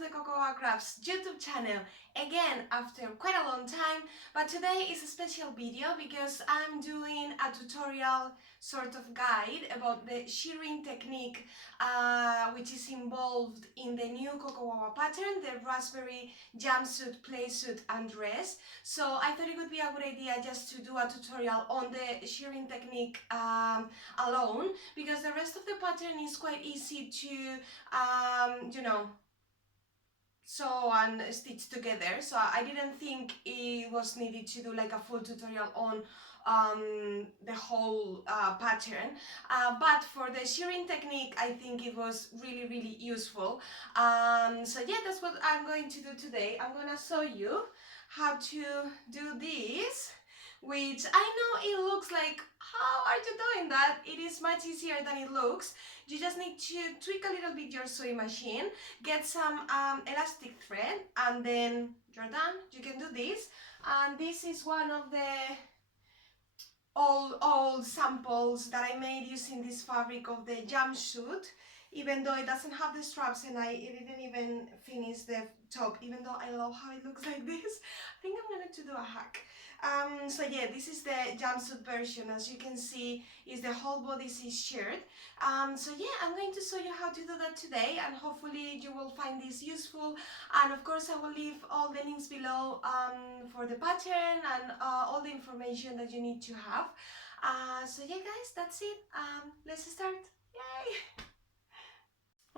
to the CocoWawa Crafts YouTube channel again after quite a long time, but today is a special video because I'm doing a tutorial sort of guide about the shirring technique which is involved in the new CocoWawa pattern, the Raspberry Jumpsuit, Playsuit and Dress. So I thought it would be a good idea just to do a tutorial on the shirring technique alone, because the rest of the pattern is quite easy to you know, sew and stitch together, so I didn't think it was needed to do like a full tutorial on the whole pattern, but for the shirring technique I think it was really useful. So yeah, that's what I'm going to do today. I'm gonna show you how to do this, which I know it looks like, how are you doing that? It is much easier than it looks. You just need to tweak a little bit your sewing machine, get some elastic thread, and then you're done. You can do this. And this is one of the old samples that I made using this fabric of the jumpsuit, even though it doesn't have the straps and I didn't even finish the top, even though I love how it looks like this. I think I'm going to do a hack. So yeah, this is the jumpsuit version. As you can see, is the whole body is shirred. So yeah, I'm going to show you how to do that today, and hopefully you will find this useful. And of course I will leave all the links below for the pattern and all the information that you need to have. So yeah guys, that's it. Let's start. Yay!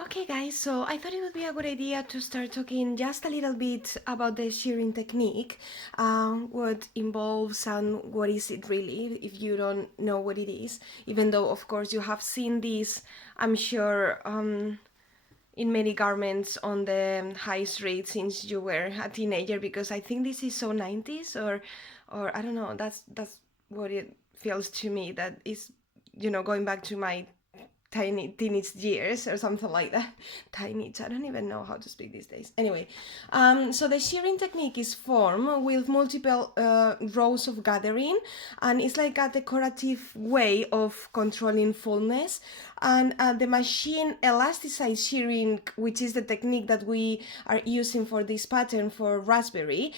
Okay guys, so I thought it would be a good idea to start talking just a little bit about the shirring technique, what involves and what is it really, if you don't know what it is, even though of course you have seen this, I'm sure, in many garments on the high street since you were a teenager, because I think this is so 90s, or I don't know, that's what it feels to me, that is, you know, going back to my teenage years or something like that. Teenage, I don't even know how to speak these days. Anyway, so the shirring technique is formed with multiple rows of gathering, and it's like a decorative way of controlling fullness. And the machine elasticized shirring, which is the technique that we are using for this pattern for Raspberry,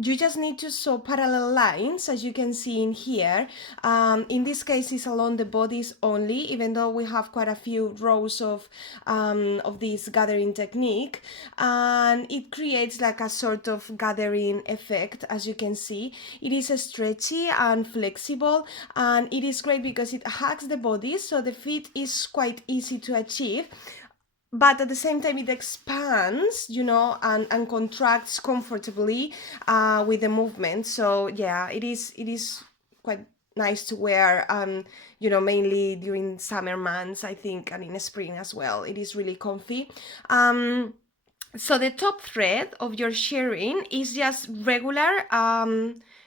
you just need to sew parallel lines, as you can see in here. In this case it's along the bodies only, even though we have quite a few rows of this gathering technique, and it creates like a sort of gathering effect. As you can see, it is stretchy and flexible, and it is great because it hugs the bodies, so the fit is quite easy to achieve, but at the same time it expands, you know, and contracts comfortably with the movement. So yeah, it is quite nice to wear, you know, mainly during summer months, I think, and in spring as well. It is really comfy. So the top thread of your shirring is just regular,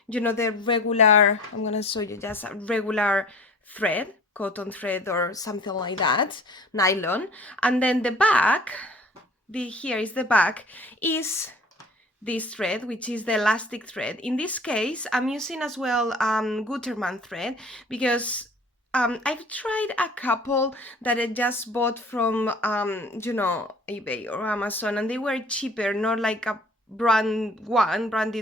you know, the regular, I'm gonna show you just a regular thread, cotton thread or something like that, nylon. And then the back, here is the back, is this thread, which is the elastic thread. In this case I'm using as well Gutermann thread, because I've tried a couple that I just bought from you know, eBay or Amazon, and they were cheaper, not like a branded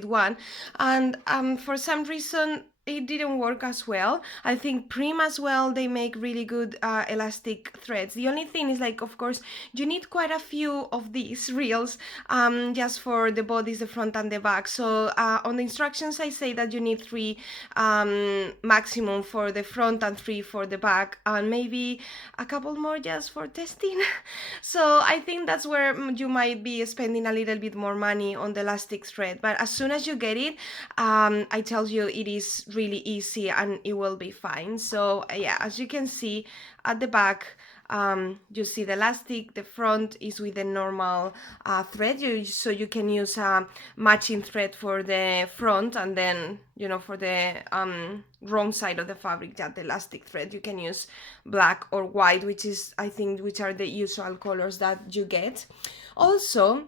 one, and for some reason it didn't work as well. I think Prim as well, they make really good elastic threads. The only thing is, like, of course you need quite a few of these reels just for the bodies, the front and the back. So on the instructions I say that you need 3 maximum for the front and 3 for the back, and maybe a couple more just for testing. So I think that's where you might be spending a little bit more money on the elastic thread, but as soon as you get it, I tell you, it is really easy and it will be fine. So yeah, as you can see at the back, you see the elastic, the front is with the normal thread, so you can use a matching thread for the front, and then, you know, for the wrong side of the fabric, that the elastic thread, you can use black or white, which is, I think, which are the usual colors that you get. Also,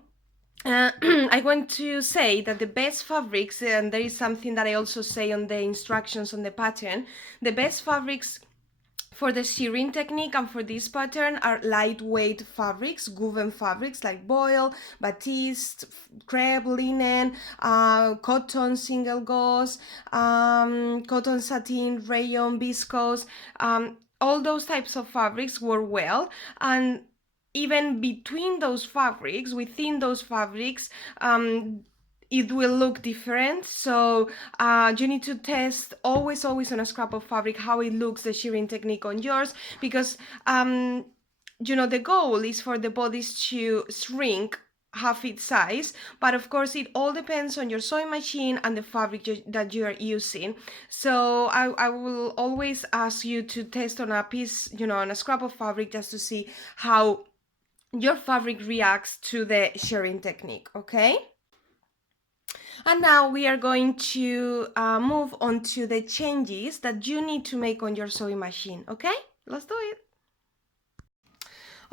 I want to say that the best fabrics, and there is something that I also say on the instructions on the pattern, the best fabrics for the shirring technique and for this pattern are lightweight fabrics, woven fabrics like voile, batiste, crepe, linen, cotton, single gauze, cotton satin, rayon, viscose, all those types of fabrics work well. And even between those fabrics, within those fabrics, it will look different. So you need to test always on a scrap of fabric how it looks, the shirring technique on yours, because you know, the goal is for the bodice to shrink half its size, but of course it all depends on your sewing machine and the fabric that you are using. So I will always ask you to test on a piece, you know, on a scrap of fabric, just to see how your fabric reacts to the shirring technique, okay? And now we are going to move on to the changes that you need to make on your sewing machine, okay? Let's do it.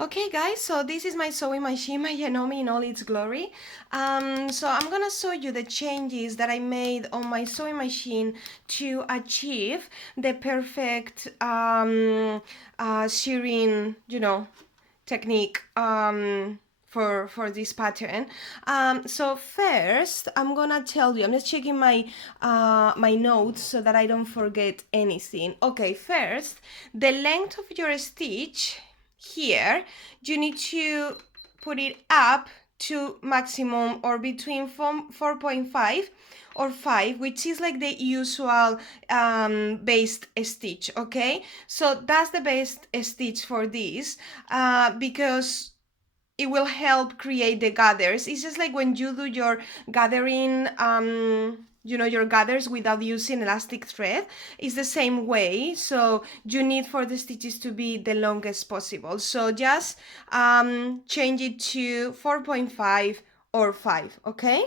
Okay guys, so this is my sewing machine, my Yanome in all its glory. So I'm gonna show you the changes that I made on my sewing machine to achieve the perfect shirring, you know, technique for this pattern. So first I'm gonna tell you, I'm just checking my my notes so that I don't forget anything. Okay, first, the length of your stitch here, you need to put it up to maximum or between 4.5 or 5, which is like the usual based stitch, okay? So that's the best stitch for this because it will help create the gathers. It's just like when you do your gathering, you know, your gathers without using elastic thread, it's the same way. So you need for the stitches to be the longest possible. So just change it to 4.5 or 5, okay?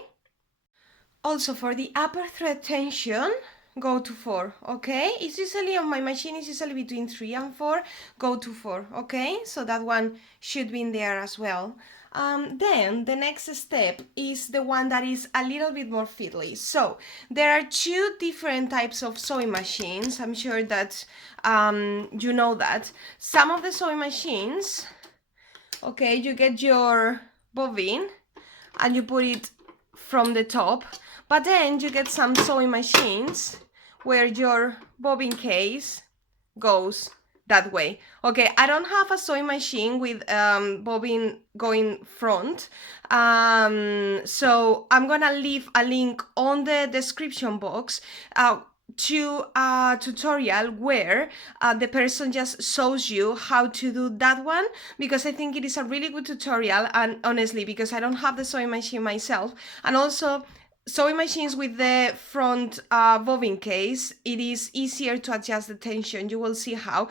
Also for the upper thread tension, go to 4, okay? It's usually on my machine, it's usually between 3 and 4, go to 4, okay? So that one should be in there as well. Then the next step is the one that is a little bit more fiddly. So there are two different types of sewing machines. I'm sure that you know that. Some of the sewing machines, okay, you get your bobbin and you put it from the top, but then you get some sewing machines where your bobbin case goes that way. Okay, I don't have a sewing machine with bobbin going front, so I'm gonna leave a link on the description box to a tutorial where the person just shows you how to do that one, because I think it is a really good tutorial. And honestly, because I don't have the sewing machine myself, and also sewing machines with the front bobbin case, it is easier to adjust the tension. You will see how.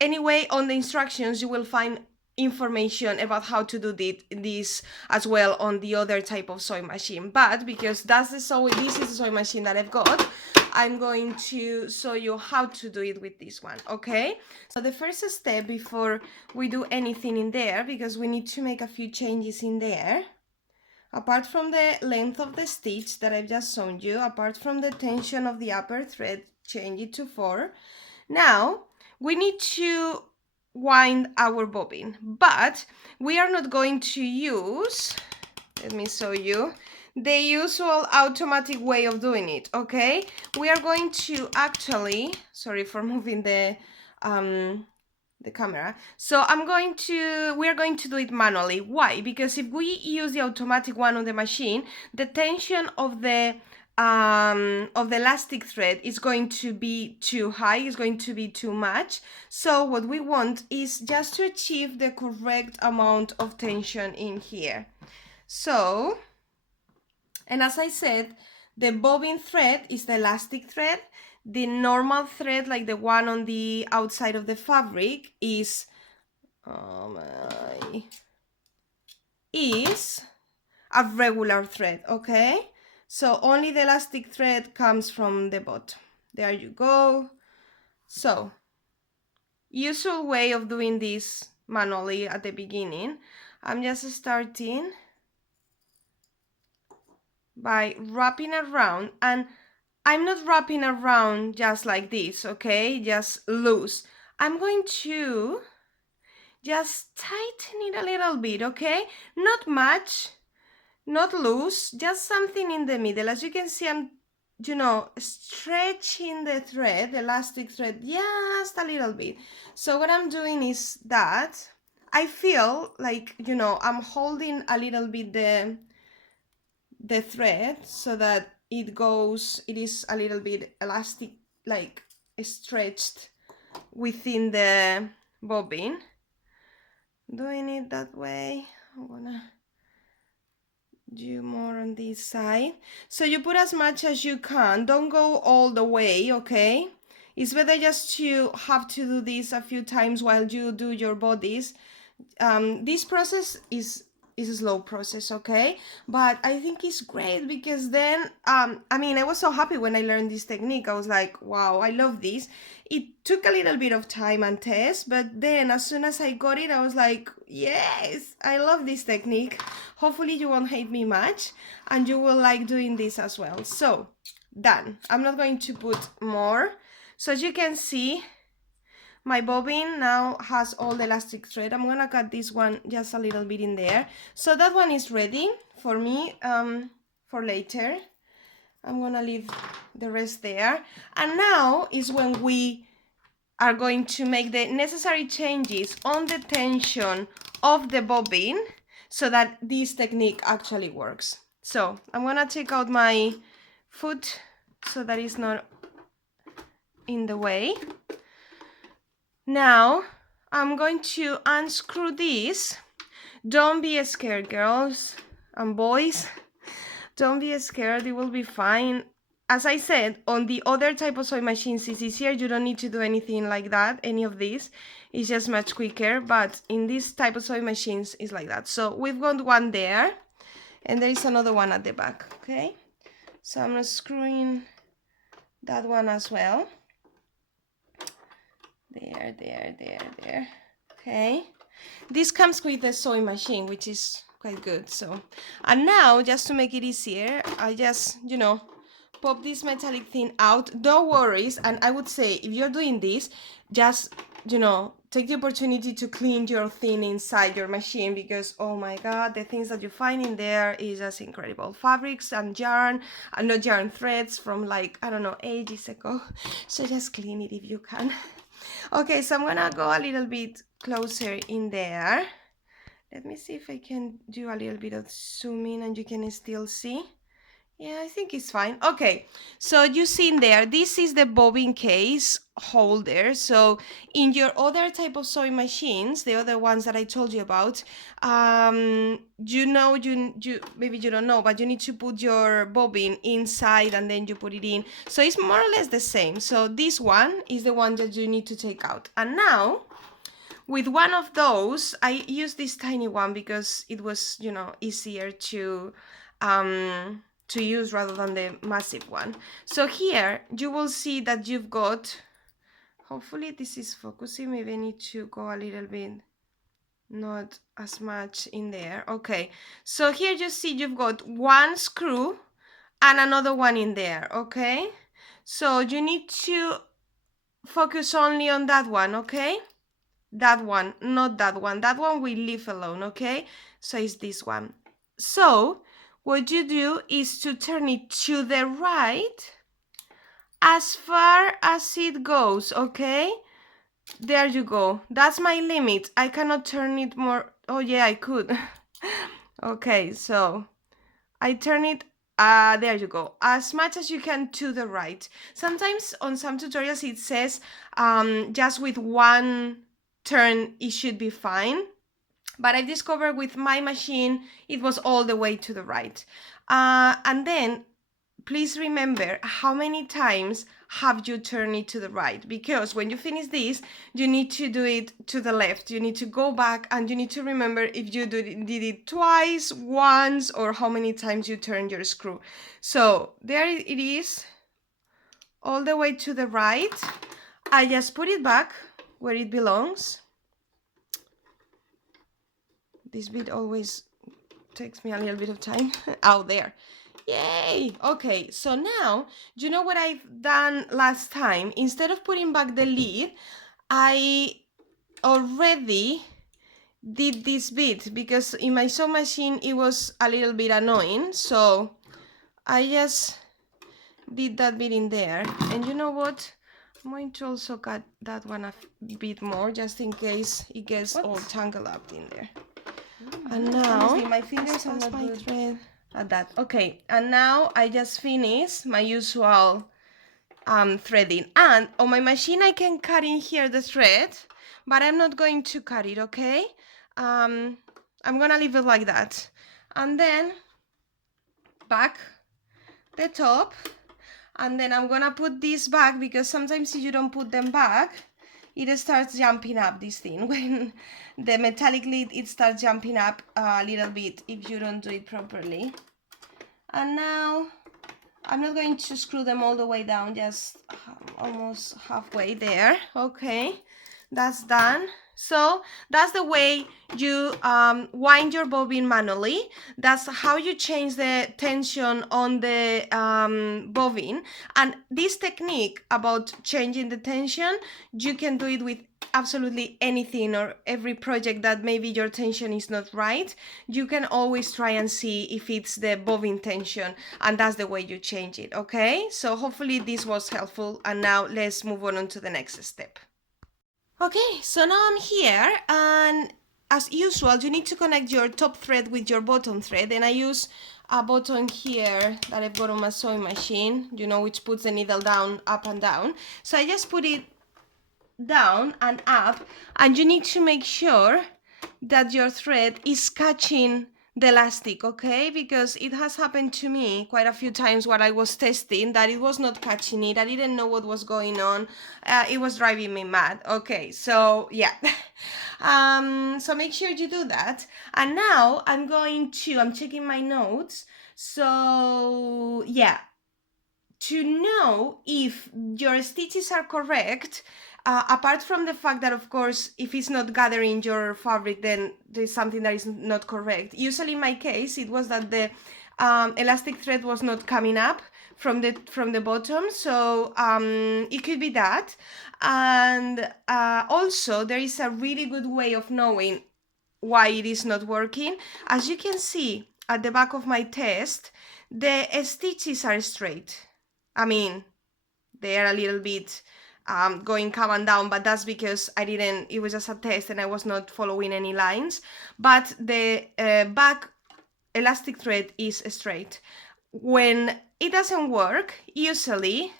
Anyway, on the instructions you will find information about how to do this as well on the other type of sewing machine. But because this is the sewing machine that I've got, I'm going to show you how to do it with this one, okay? So the first step before we do anything in there, because we need to make a few changes in there, apart from the length of the stitch that I've just shown you, apart from the tension of the upper thread, change it to 4. Now we need to wind our bobbin, but we are not going to use, let me show you, the usual automatic way of doing it, okay? We are going to actually, sorry for moving the camera. So we are going to do it manually. Why? Because if we use the automatic one on the machine, the tension of the elastic thread is going to be too high, is going to be too much. So what we want is just to achieve the correct amount of tension in here. So, and as I said, the bobbin thread is the elastic thread. The normal thread, like the one on the outside of the fabric, is a regular thread, okay? So only the elastic thread comes from the bottom. There you go. So, usual way of doing this manually at the beginning, I'm just starting by wrapping around, and I'm not wrapping around just like this, okay? Just loose. I'm going to just tighten it a little bit, okay? Not much, not loose, just something in the middle. As you can see, I'm, you know, stretching the thread, the elastic thread, just a little bit. So what I'm doing is that I feel like, you know, I'm holding a little bit the thread so that it is a little bit elastic, like stretched within the bobbin. Doing it that way, I'm gonna do more on this side. So you put as much as you can, don't go all the way, okay? It's better just to have to do this a few times while you do your bodies. This process is a slow process, okay? But I think it's great because then, I mean, I was so happy when I learned this technique. I was like, wow, I love this. It took a little bit of time and test, but then as soon as I got it, I was like, yes, I love this technique. Hopefully you won't hate me much and you will like doing this as well. So, done. I'm not going to put more. So as you can see, my bobbin now has all the elastic thread. I'm gonna cut this one just a little bit in there. So that one is ready for me for later. I'm gonna leave the rest there. And now is when we are going to make the necessary changes on the tension of the bobbin so that this technique actually works. So I'm gonna take out my foot so that it's not in the way. Now I'm going to unscrew this. Don't be scared, girls and boys. Don't be scared, it will be fine. As I said, on the other type of sewing machines it's easier. You don't need to do anything like that, any of this. It's just much quicker, but in this type of sewing machines it's like that. So we've got one there, and there is another one at the back, okay? So I'm screwing that one as well. There. Okay. This comes with the sewing machine, which is quite good. So, and now just to make it easier, I just, you know, pop this metallic thing out. Don't worry, and I would say if you're doing this, just, you know, take the opportunity to clean your thing inside your machine, because oh my god, the things that you find in there is just incredible. Fabrics and yarn, and not yarn, threads from like, I don't know, ages ago. So just clean it if you can. Okay, so I'm gonna go a little bit closer in there. Let me see if I can do a little bit of zooming and you can still see. Yeah, I think it's fine. Okay, so you see in there, this is the bobbin case holder. So in your other type of sewing machines, the other ones that I told you about, you know, you maybe you don't know, but you need to put your bobbin inside and then you put it in. So it's more or less the same. So this one is the one that you need to take out. And now, with one of those, I use this tiny one because it was, you know, easier to use rather than the massive one. So here you will see that you've got, hopefully this is focusing, maybe I need to go a little bit, not as much in there. Okay, so here you see you've got one screw and another one in there, okay? So you need to focus only on that one, okay? That one, not that one. That one we leave alone, okay? So it's this one. So what you do is to turn it to the right as far as it goes, okay? There you go. That's my limit. I cannot turn it more. Oh yeah, I could. Okay, so I turn it, there you go, as much as you can to the right. Sometimes on some tutorials it says just with one turn it should be fine, but I discovered with my machine it was all the way to the right. And then please remember how many times have you turned it to the right, because when you finish this you need to do it to the left. You need to go back and you need to remember if you did it twice, once, or how many times you turned your screw. So there it is, all the way to the right. I just put it back where it belongs. This bit always takes me a little bit of time. Out there. Yay! Okay, so now, you know what I've done last time? Instead of putting back the lid, I already did this bit because in my sewing machine it was a little bit annoying, so I just did that bit in there. And you know what? I'm going to also cut that one a bit more just in case it gets all tangled up in there. And now my fingers are not my thread at that. Okay, and now I just finished my usual threading, and on my machine I can cut in here the thread, but I'm not going to cut it. Okay, I'm gonna leave it like that, and then back the top, and then I'm gonna put this back because sometimes if you don't put them back, it starts jumping up, this thing. When the metallic lid, it starts jumping up a little bit if you don't do it properly. And now I'm not going to screw them all the way down, just almost halfway there. Okay, that's done. So that's the way you wind your bobbin manually. That's how you change the tension on the bobbin. And this technique about changing the tension, you can do it with absolutely anything or every project that maybe your tension is not right. You can always try and see if it's the bobbin tension, and that's the way you change it. Okay, so hopefully this was helpful, and now let's move on to the next step. Okay, so now I'm here, and as usual you need to connect your top thread with your bottom thread, and I use a button here that I've got on my sewing machine, you know, which puts the needle down, up and down. So I just put it down and up, and you need to make sure that your thread is catching the elastic, okay? Because it has happened to me quite a few times while I was testing that it was not catching it. I didn't know what was going on. It was driving me mad. Okay, so yeah. So make sure you do that. And now I'm checking my notes. So yeah, to know if your stitches are correct, apart from the fact that, of course, if it's not gathering your fabric, then there's something that is not correct. Usually in my case, it was that the elastic thread was not coming up from the bottom, so it could be that. And also, there is a really good way of knowing why it is not working. As you can see at the back of my test, the stitches are straight. I mean, they are a little bit going up and down, but that's because it was just a test and I was not following any lines. But the back elastic thread is straight. When it doesn't work, usually,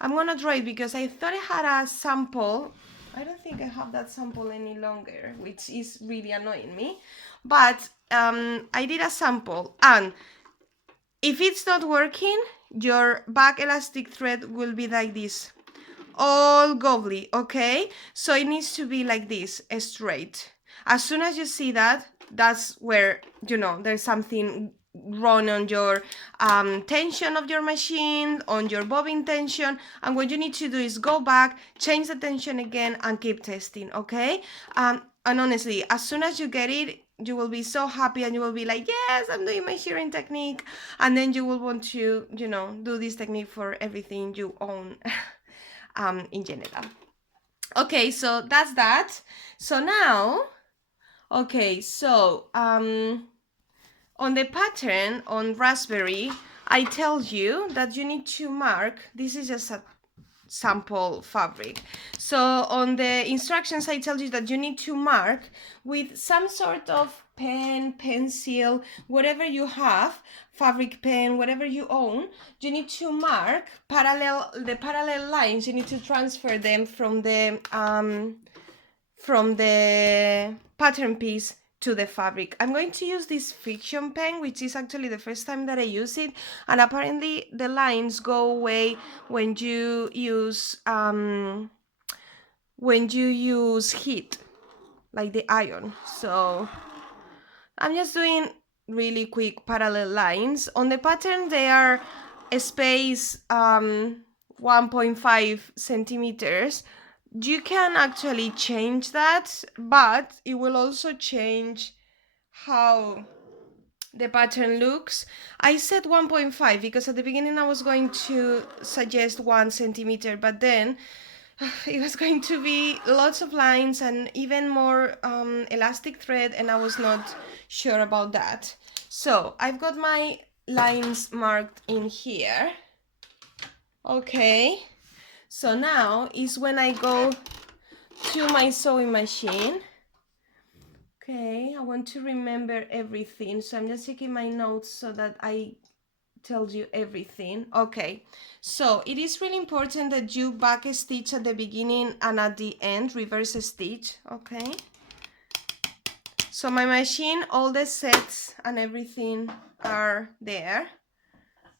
I'm gonna draw it because I thought I had a sample. I don't think I have that sample any longer, which is really annoying me. But I did a sample, and if it's not working, your back elastic thread will be like this, all gobbly, okay? So it needs to be like this, straight. As soon as you see that, that's where, you know, there's something wrong on your tension of your machine, on your bobbin tension, and what you need to do is go back, change the tension again, and keep testing, okay? And honestly, as soon as you get it, you will be so happy and you will be like, yes, I'm doing my shirring technique, and then you will want to, you know, do this technique for everything you own in general. Okay, so that's that. So now, okay, so on the pattern on Raspberry, I tell you that you need to mark, this is just a sample fabric. So on the instructions, I tell you that you need to mark with some sort of pen, pencil, whatever you have, fabric pen, whatever you own, you need to mark the parallel lines. You need to transfer them from the pattern piece to the fabric. I'm going to use this friction pen, which is actually the first time that I use it, and apparently the lines go away when you use heat, like the iron. So I'm just doing really quick parallel lines. On the pattern, they are spaced 1.5 centimeters. You can actually change that, but it will also change how the pattern looks. I said 1.5 because at the beginning I was going to suggest 1 centimeter, but then it was going to be lots of lines and even more elastic thread, and I was not sure about that. So I've got my lines marked in here. Okay, so now is when I go to my sewing machine. Okay, I want to remember everything, so I'm just taking my notes so that I tell you everything. Okay, so it is really important that you back stitch at the beginning and at the end, reverse stitch. Okay, so my machine, all the sets and everything are there.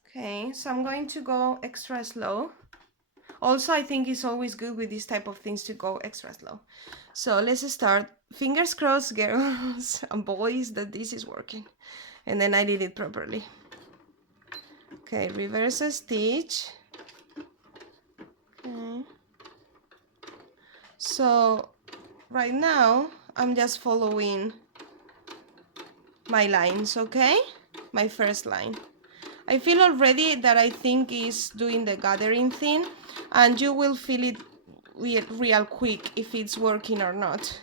Okay, so I'm going to go extra slow. Also, I think it's always good with this type of things to go extra slow. So let's start. Fingers crossed, girls and boys, that this is working. And then I did it properly. Okay, reverse a stitch. Okay. So right now, I'm just following my lines, okay? My first line. I feel already that I think is doing the gathering thing, and you will feel it real quick if it's working or not.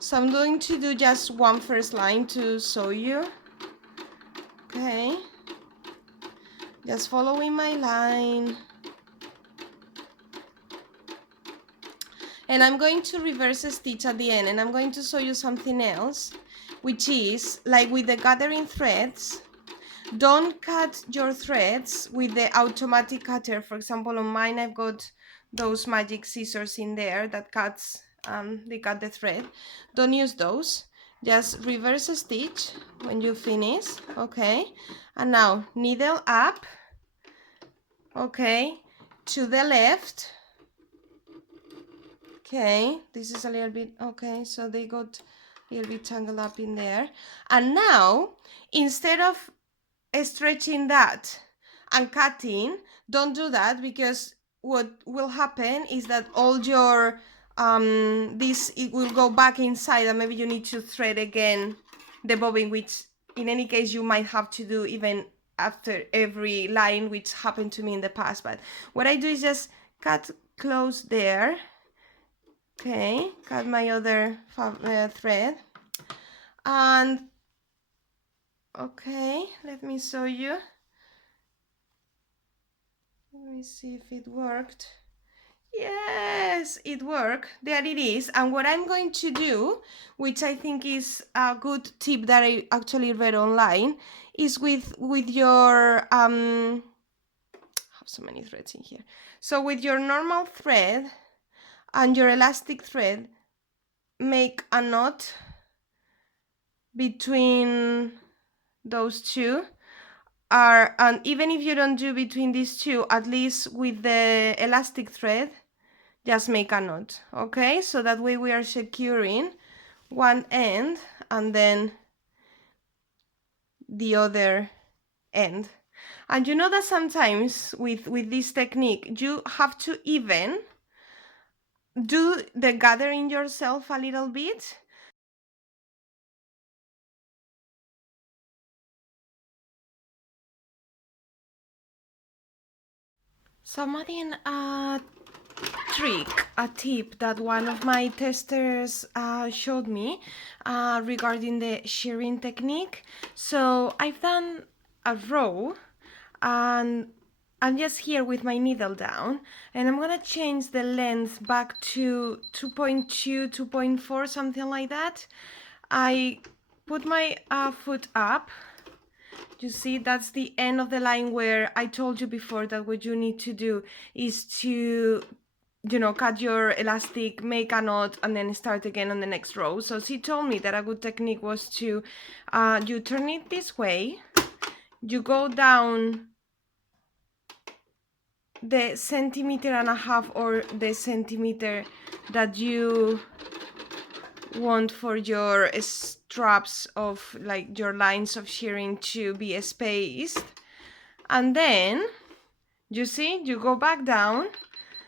So I'm going to do just one first line to show you. Okay, just following my line, and I'm going to reverse a stitch at the end, and I'm going to show you something else, which is like with the gathering threads, don't cut your threads with the automatic cutter. For example, on mine I've got those magic scissors in there that cuts, they cut the thread. Don't use those. Just reverse a stitch when you finish. Okay, and now needle up, okay, to the left. Okay, this is a little bit, okay, so they got a little bit tangled up in there. And now, instead of stretching that and cutting, don't do that, because what will happen is that all your it will go back inside, and maybe you need to thread again the bobbin, which in any case you might have to do even after every line, which happened to me in the past. But what I do is just cut close there. Okay, cut my other thread, and okay, let me show you. Let me see if it worked. Yes, it worked. There it is. And what I'm going to do, which I think is a good tip that I actually read online, is with your I have so many threads in here. So with your normal thread and your elastic thread, make a knot between those two. And even if you don't do between these two, at least with the elastic thread, just make a knot. Okay, so that way we are securing one end and then the other end. And you know that sometimes with this technique you have to even do the gathering yourself a little bit. So I'm adding a trick, a tip that one of my testers showed me regarding the shirring technique. So I've done a row, and I'm just here with my needle down, and I'm gonna change the length back to 2.2, 2.4, something like that. I put my foot up. You see, that's the end of the line where I told you before that what you need to do is to, you know, cut your elastic, make a knot, and then start again on the next row. So she told me that a good technique was to, you turn it this way, you go down the centimeter and a half or the centimeter that you want for your straps of like your lines of shirring to be spaced, and then you see you go back down,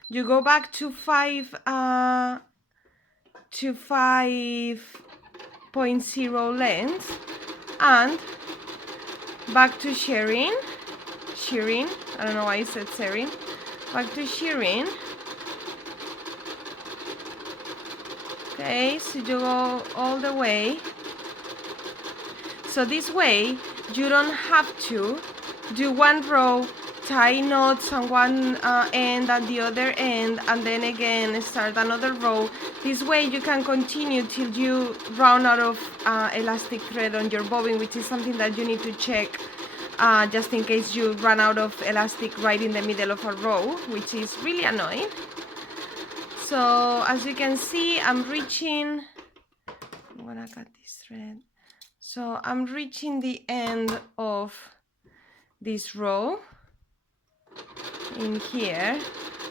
you go back to 5.0 length, and back to shirring, I don't know why I said shirring, back to shirring. Okay, so you go all the way. So this way you don't have to do one row, tie knots on one end and the other end, and then again start another row. This way you can continue till you run out of elastic thread on your bobbin, which is something that you need to check just in case you run out of elastic right in the middle of a row, which is really annoying. So as you can see, I'm gonna cut this thread. So I'm reaching the end of this row in here,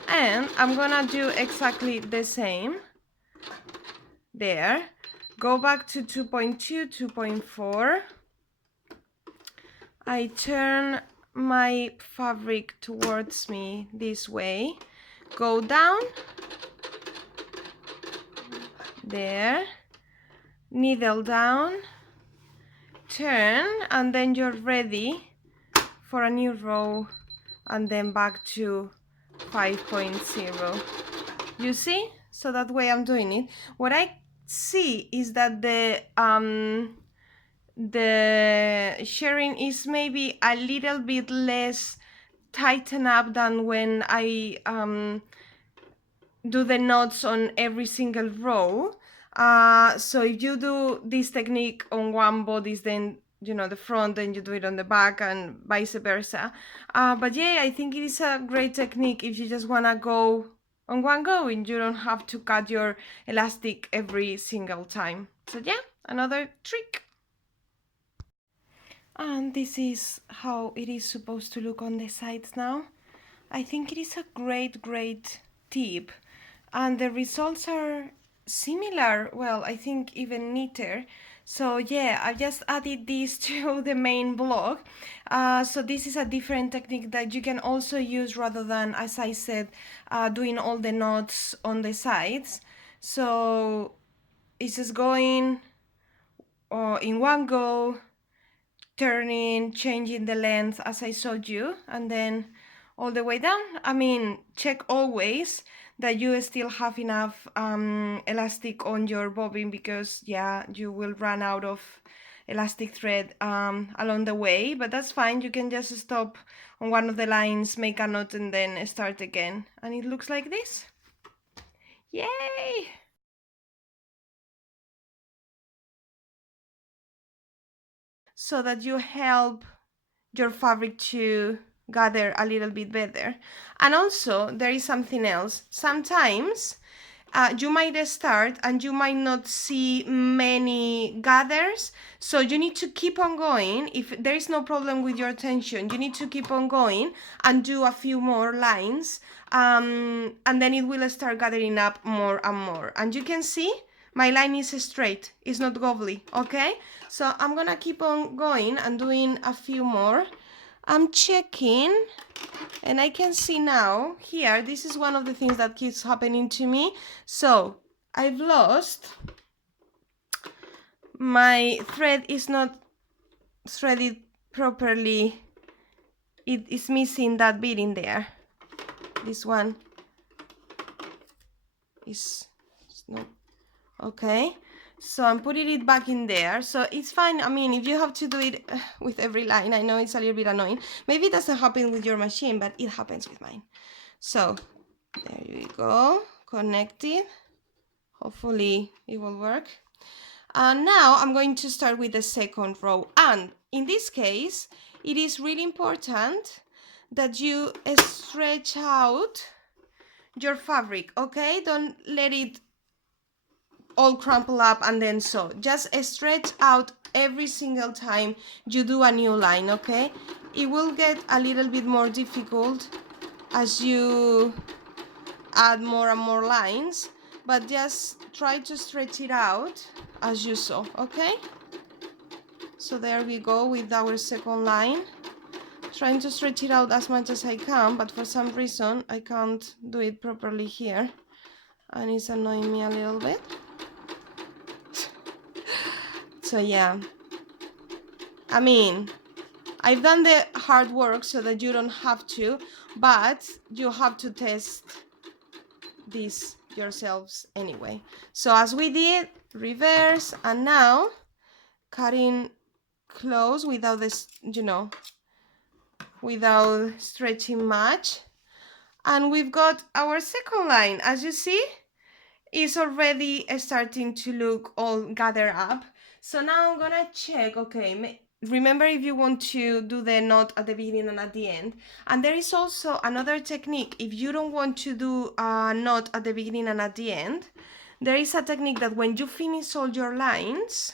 and I'm gonna do exactly the same there. Go back to 2.2, 2.4. I turn my fabric towards me this way, go down there, needle down, turn, and then you're ready for a new row, and then back to 5.0. You see? So that way I'm doing it. What I see is that the shirring is maybe a little bit less tightened up than when I do the knots on every single row. So if you do this technique on one bodice, then you know the front, then you do it on the back, and vice versa. But yeah, I think it is a great technique if you just want to go on one go and you don't have to cut your elastic every single time. So yeah, another trick. And this is how it is supposed to look on the sides now. I think it is a great tip, and the results are similar, well, I think even neater. So yeah, I just added this to the main blog. So this is a different technique that you can also use rather than, as I said, doing all the knots on the sides. So it's just going in one go, turning, changing the length as I showed you, and then all the way down. I mean, check always that you still have enough elastic on your bobbin, because yeah, you will run out of elastic thread along the way, but that's fine. You can just stop on one of the lines, make a knot, and then start again, and it looks like this. Yay! So that you help your fabric to gather a little bit better. And also there is something else. Sometimes you might start and you might not see many gathers, so you need to keep on going. If there is no problem with your tension, you need to keep on going and do a few more lines, and then it will start gathering up more and more. And you can see my line is straight, it's not wobbly, okay? So I'm gonna keep on going and doing a few more. I'm checking, and I can see now here, this is one of the things that keeps happening to me. So I've lost, my thread is not threaded properly. It is missing that bit in there. This one is not okay. So I'm putting it back in there, so it's fine. I mean, if you have to do it with every line, I know it's a little bit annoying. Maybe it doesn't happen with your machine, but it happens with mine. So there you go, connected. Hopefully it will work. Now I'm going to start with the second row, and in this case it is really important that you stretch out your fabric, okay? Don't let it all crumple up and then sew. Just stretch out every single time you do a new line, okay? It will get a little bit more difficult as you add more and more lines, but just try to stretch it out as you sew, okay? So there we go with our second line. Trying to stretch it out as much as I can, but for some reason I can't do it properly here, and it's annoying me a little bit. So yeah, I mean, I've done the hard work so that you don't have to, but you have to test this yourselves anyway. So as we did, reverse, and now cutting close without this, you know, without stretching much. And we've got our second line. As you see, it's already starting to look all gathered up. So now I'm gonna check, okay, remember if you want to do the knot at the beginning and at the end. And there is also another technique. If you don't want to do a knot at the beginning and at the end, there is a technique that when you finish all your lines,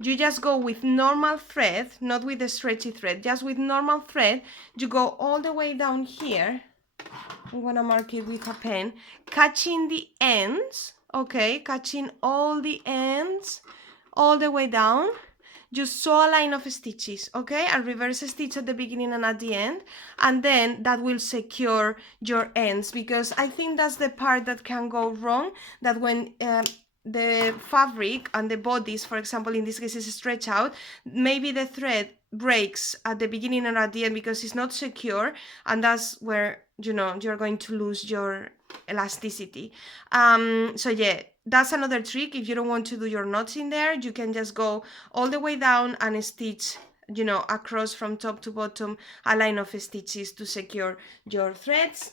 you just go with normal thread, not with the stretchy thread, just with normal thread, you go all the way down here. I'm gonna mark it with a pen, catching the ends, okay, catching all the ends all the way down. Just sew a line of stitches, okay, and reverse a stitch at the beginning and at the end, and then that will secure your ends, because I think that's the part that can go wrong, that when the fabric and the bodies, for example, in this case is stretched out, maybe the thread breaks at the beginning and at the end because it's not secure, and that's where, you know, you're going to lose your elasticity. So yeah, that's another trick. If you don't want to do your knots in there, you can just go all the way down and stitch, you know, across from top to bottom a line of stitches to secure your threads.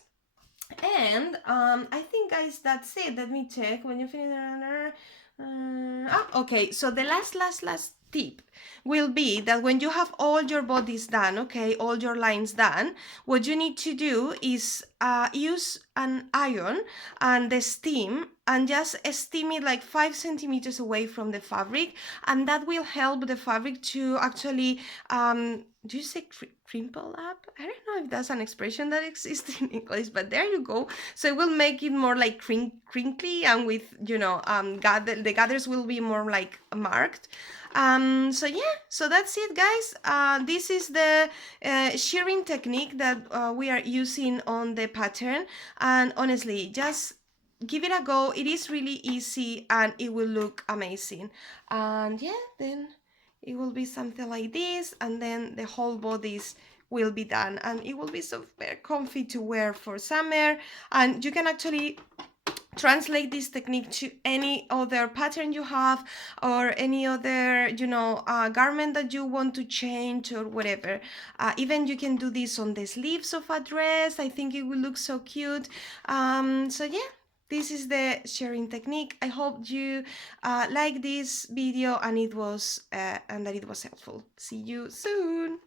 And I think, guys, that's it. Let me check when you finish. Okay, so the last tip will be that when you have all your bodies done, okay, all your lines done, what you need to do is use an iron and the steam, and just steam it like 5 centimeters away from the fabric, and that will help the fabric to actually do you say crimple up? I don't know if that's an expression that exists in English, but there you go. So it will make it more like crinkly, and with, you know, the gathers will be more like marked. So yeah, so that's it, guys. This is the shirring technique that we are using on the pattern, and honestly, just give it a go. It is really easy and it will look amazing. And yeah, then it will be something like this, and then the whole bodies will be done, and it will be so very comfy to wear for summer. And you can actually translate this technique to any other pattern you have, or any other, you know, garment that you want to change or whatever. Even you can do this on the sleeves of a dress. I think it will look so cute. So yeah, this is the shirring technique. I hope you like this video and that it was helpful. See you soon.